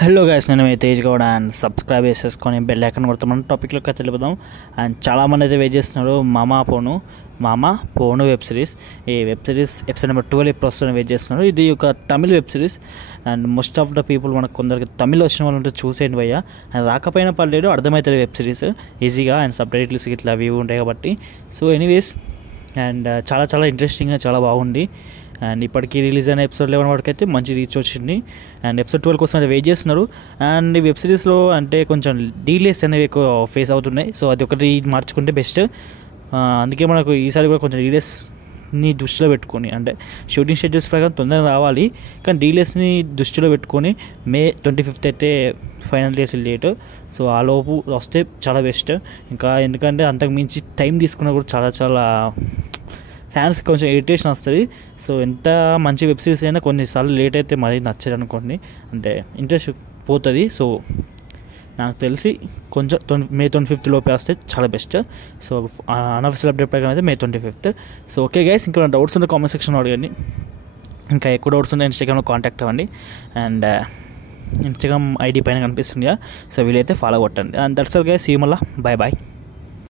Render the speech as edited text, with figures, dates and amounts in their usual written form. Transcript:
Hello guys, నేను మీ Tej Goud and subscribe చేసేసుకొని bell icon కొడతాం. టాపిక్లోకి అయితే వెళ్ళిపోదాం. అండ్ చాలామంది అయితే వెయిట్ చేస్తున్నారు మామా పోను వెబ్ సిరీస్. ఈ వెబ్ సిరీస్ ఎపిసోడ్ నెంబర్ 12 ఇప్పుడు వస్తుందని వెయిట్ చేస్తున్నారు. ఇది ఒక Tamil web series and most of the people మనకు కొందరికి తమిళ్ వచ్చిన వాళ్ళు ఉంటే చూసేయండి భయ్య. అండ్ రాకపోయినా పర్లేదు, అర్థమవుతుంది వెబ్ సిరీస్ ఈజీగా. అండ్ సబ్ టైటిల్స్ ఇట్లా అవి ఉంటాయి కాబట్టి. సో ఎనీవేస్, అండ్ చాలా చాలా ఇంట్రెస్టింగ్గా చాలా బాగుంది. అండ్ ఇప్పటికీ రిలీజ్ అయిన ఎపిసోడ్ 11 వరకు అయితే మంచి రీచ్ వచ్చింది. అండ్ ఎపిసోడ్ 12 కోసం అయితే వెయిట్ చేస్తున్నారు. అండ్ ఈ వెబ్ సిరీస్లో అంటే కొంచెం డీలేస్ అనేవి ఎక్కువ ఫేస్ అవుతున్నాయి. సో అది ఒకటి మార్చుకుంటే బెస్ట్. అందుకే మనకు ఈసారి కూడా కొంచెం డీలేస్ని దృష్టిలో పెట్టుకొని, అంటే షూటింగ్ షెడ్యూల్స్ ప్రకారం తొందరగా రావాలి, కానీ డీలేస్ని దృష్టిలో పెట్టుకొని May 25th అయితే ఫైనల్ డేస్ డేట్. సో ఆ లోపు వస్తే చాలా బెస్ట్. ఇంకా ఎందుకంటే అంతకు మించి టైం తీసుకున్నా కూడా చాలా చాలా ఫ్యాన్స్కి కొంచెం ఇరిటేషన్ వస్తుంది. సో ఎంత మంచి వెబ్ సిరీస్ అయినా కొన్నిసార్లు లేట్ అయితే మరీ నచ్చదు అనుకోండి, అంటే ఇంట్రెస్ట్ పోతుంది. సో నాకు తెలిసి కొంచెం May 25th లోపే వస్తే చాలా బెస్ట్. సో అనఫిషియల్ అప్డేట్ ప్రకారం అయితే May 25th. So okay guys, ఇంకా డౌట్స్ ఉంటే కామెంట్ సెక్షన్లో అడగండి. ఇంకా ఎక్కువ డౌట్స్ ఉంటే ఇన్స్టాగ్రామ్లో కాంటాక్ట్ అవ్వండి. అండ్ ఇన్స్టాగ్రామ్ ఐడి పైన కనిపిస్తుంది, సో వీలైతే ఫాలో కొట్టండి. And that's all guys, see you మళ్ళా, బాయ్ బాయ్.